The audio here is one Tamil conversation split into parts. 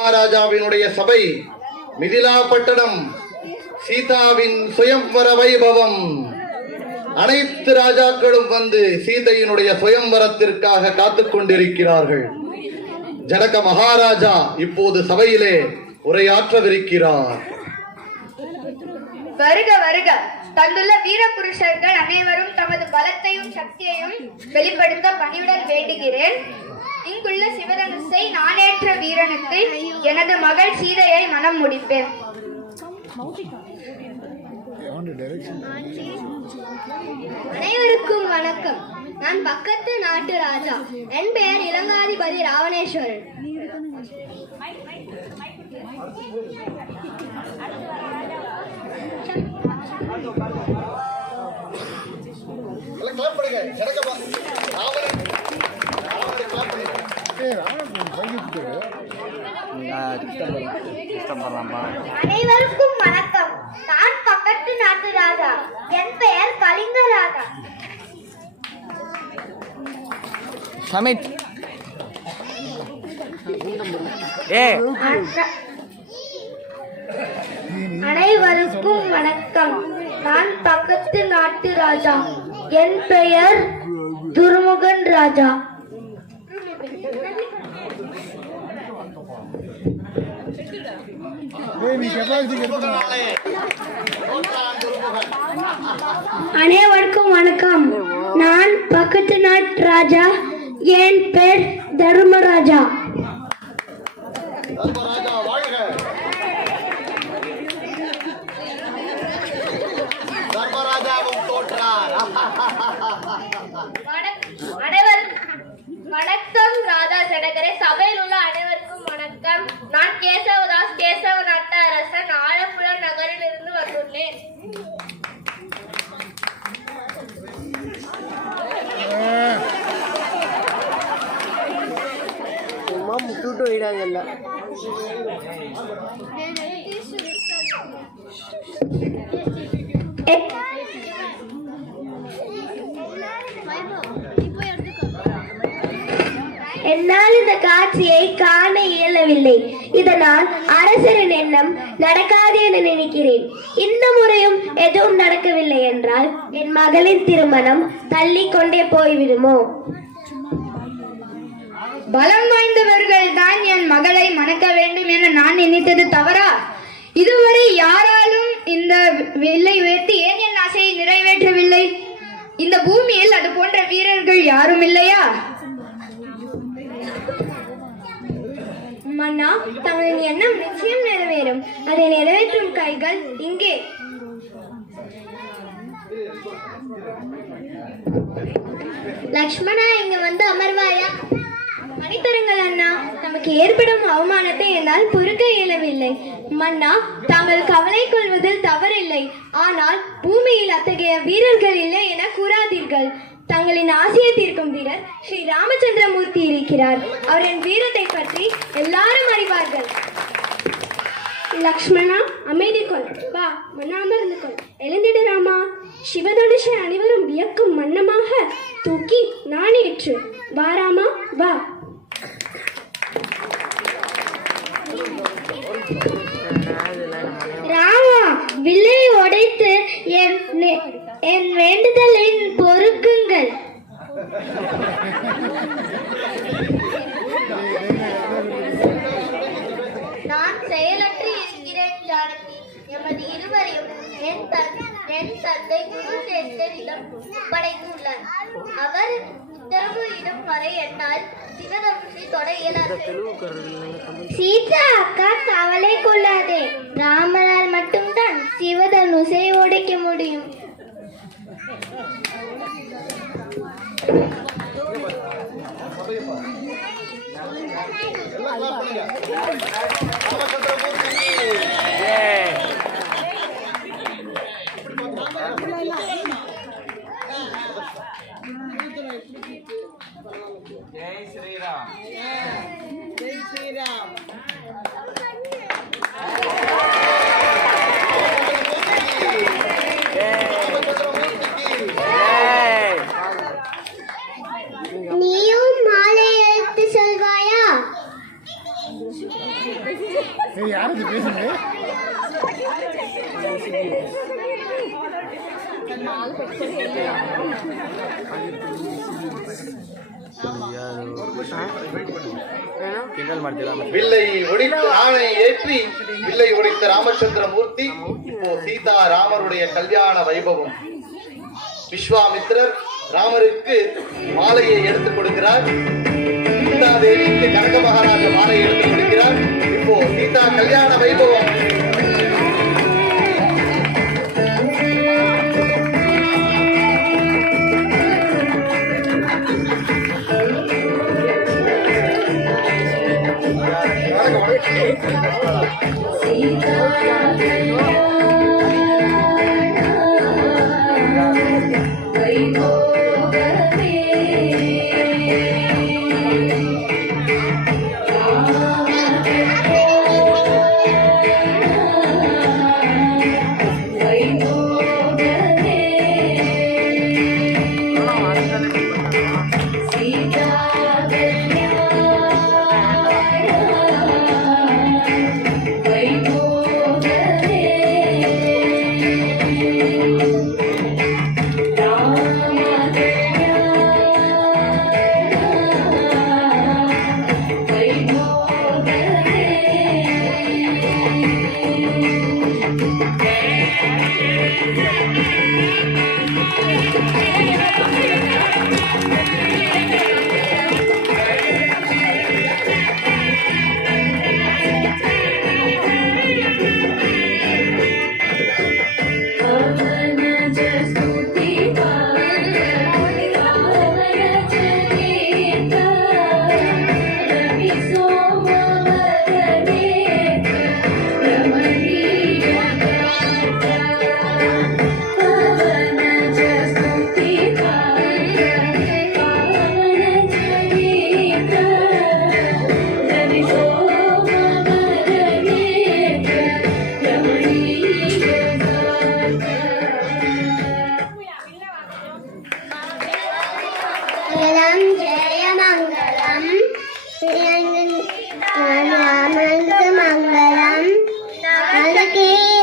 மகாராஜாவினுடைய சபை, மிதிலாப்பட்டணம், சீதாவின் சுயம்வர வைபவம். அனைத்து ராஜாக்களும் வந்து சீதையினுடைய சுயம்வரத்திற்காக காத்துக் கொண்டிருக்கிறார்கள். ஜனக மகாராஜா இப்போது சபையிலே உரையாற்றவிருக்கிறார். வருக வருக. தந்துள்ள வீர புருஷர்கள் அனைவரும் தமது பலத்தையும் சக்தியையும் வெளிப்படுத்த பணிவுடன் வேண்டுகிறேன். இங்குள்ள சிவதனுசை நானேற்ற வீரனுக்கு எனது மகள் சீதையை மனம் முடிப்பேன். அனைவருக்கும் வணக்கம். நான் பக்கத்து நாட்டு ராஜா. என் பெயர் இலங்காதிபதி ராவணேஸ்வரன். அனைவருக்கும் வணக்கம். நான் பக்கத்து நாட்டு ராஜா. என் பெயர் கலிங்க ராஜா. அனைவருக்கும் வணக்கம். நான் பக்கத்து நாட்டு ராஜா. என் பெயர் துருமுகன் ராஜா. அனைவருக்கும் வணக்கம். நான் பக்கத்து நாட்டு ராஜா. என் பெயர் தர்மராஜா. வணக்கம் ராதா ஜனகரே. சபையில் உள்ள அனைவருக்கும் வணக்கம். நான் கேசவதாஸ், கேசவ நாட்டு அரசன், ஆலப்புழ நகரில் இருந்து வந்துள்ளேன். என்னால் இந்த காட்சியை காண இயலவில்லை. இதனால் அரசரின் எண்ணம் நடக்காது என நினைக்கிறேன். இந்த முறையும் எதுவும் நடக்கவில்லை என்றால் என் மகளின் திருமணம் தள்ளி கொண்டே போய்விடுமோ? பலம் வாய்ந்தவர்கள் தான் என் மகளை மணக்க வேண்டும் என நான் நினைத்தது தவறா? இதுவரை யாராலும் இந்த வில்லை உயர்த்தி ஏன் என் ஆசையை நிறைவேற்றவில்லை? இந்த பூமியில் அது போன்ற வீரர்கள் யாரும் இல்லையா? மன்னா, தங்களின் எண்ணம் நிச்சயம் நிறைவேறும். அதை நிறைவேற்றும் கைகள் இங்கே. லக்ஷ்மணா, இங்க வந்து அமர்வாயா? மன்னித்தருங்கள் அண்ணா, நமக்கு ஏற்படும் அவமானத்தை என்னால் பொறுக்க இயலவில்லை. மன்னா, தாங்கள் கவலை கொள்வதில் தவறில்லை. ஆனால் பூமியில் அத்தகைய வீரர்கள் இல்லை என கூறாதீர்கள். தங்களின் ஆசையை தீர்க்கும் வீரர் ஸ்ரீ ராமச்சந்திரமூர்த்தி இருக்கிறார். அவரின் வீரத்தை பற்றி எல்லாரும் அறிவார்கள். லக்ஷ்மணா, அமைதி கொள். வா, மன்னா அமர்ந்து கொள். எழுந்திடு ராமா. சிவதனுஷை அனைவரும் வியக்கும் வண்ணமாக தூக்கி நாணேற்று. வா ராமா, வா. ராமா, வில்லை உடைத்து என் வேண்டுதலை பொறுக்குங்கள். நான் செயலற்று இருக்கிறேன் ஜானகி. எமது இருவரையும் என் தந்தை குருசேகரிடம் ஒப்படைத்துள்ளார். அவர் உத்தரவு இடும் வரை என்னால் சிவதனுஷை தொட இயலாது. சீதா அக்கா, கவலை கொள்ளாதே. ராமரால் மட்டும்தான் சிவதனுஷை உடைக்க முடியும். जय श्री राम. जय श्री राम. நீயும் மாலை எடுத்து செல்வாயா? வில்லை ஒடித்து ஆணை ஏற்றி வில்லை ஒடித்த ராமச்சந்திர மூர்த்தி. இப்போ சீதா ராமருடைய கல்யாண வைபவம். விஸ்வாமித்திரர் ராமருக்கு மாலையை எடுத்துக் கொடுக்கிறார். சீதா தேவிக்கு கனக மகாராஜ மாலையை எடுத்துக் கொடுக்கிறார். இப்போ சீதா கல்யாண வைபவம்.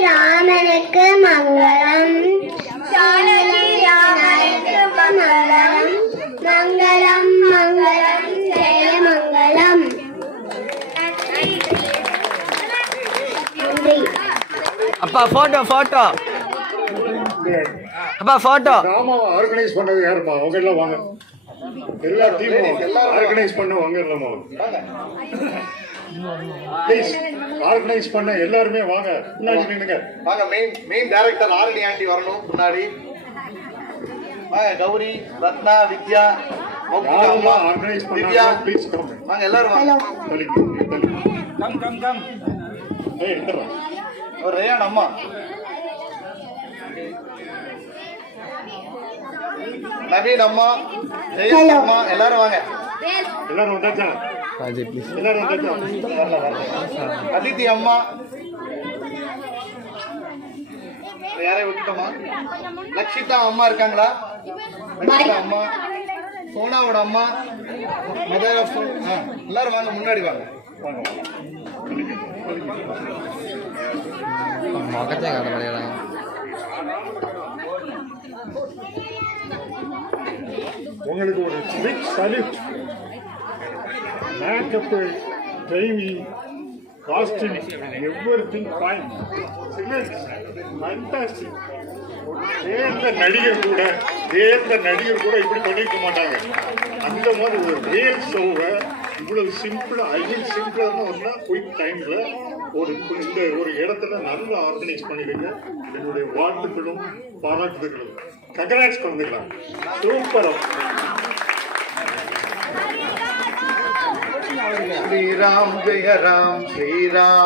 ராமனுக்கு மங்களம், ஜானகி ராமனுக்கு மங்களம், மங்களம் மங்களம் ஜெய மங்களம். அப்பா போட்டோ போட்டோ அப்பா போட்டோ. ராமாவை ஆர்கனைஸ் பண்ணது யாருப்பா? அவங்க எல்லாம் வாங்க. எல்லா டீமும் ஆர்கனைஸ் பண்ண வாங்க. எல்லாமா ப்ளீஸ் ஆர்கனைஸ் பண்ண எல்லாருமே வாங்க. முன்னாடி நின்னுங்க. வாங்க. மெயின் டைரக்டர் ஆரணி ஆண்டி வரணும் முன்னாடி. வாங்க. கௌரி, ரத்னா, வித்யா, யாரெல்லாம் ஆர்கனைஸ் திவ்யா, பண்ணாங்க ப்ளீஸ் கம். வாங்க எல்லாரும் வாங்க. கம் ஏய் என்டர். ஒரு ரேயான் அம்மா, நவீன் அம்மா, ஜெயந்த் அம்மா, எல்லாரும் வாங்க. எல்லாரும் வந்தாச்சா? எல்லாரும் வந்தாச்சா? அதித்தி அம்மா, யாரையும் விட்டுட்டோமா? லக்ஷிதா அம்மா இருக்காங்களா? லக்ஷிதா அம்மா, சோனாவோட அம்மா, மதர் ஆஃப் எல்லாரும் வாங்க. முன்னாடி வாங்க. முகத்தை காட்ட முடியலாம். உங்களுக்கு ஒரு big salute. Makeup, training, costume, everything fine. Fantastic. தேர்ந்த நடிகர் கூட இப்படி பண்ணிருக்க மாட்டாங்க. அந்த மாதிரி ஒரு ரியல் ஷோவை இவ்வளவு சிம்பிளா, சிம்பிளான ஒன்னா குயிக் டைம்ல இந்த ஒரு இடத்துல நல்லா ஆர்கனைஸ் பண்ணிருங்க. என்னுடைய வாழ்த்துக்களும் பாராட்டுகளும். கங்கராட்ஸ் கலந்துக்கலாம். சூப்பரா. ஸ்ரீராம் ஜெய ராம் ஸ்ரீராம்.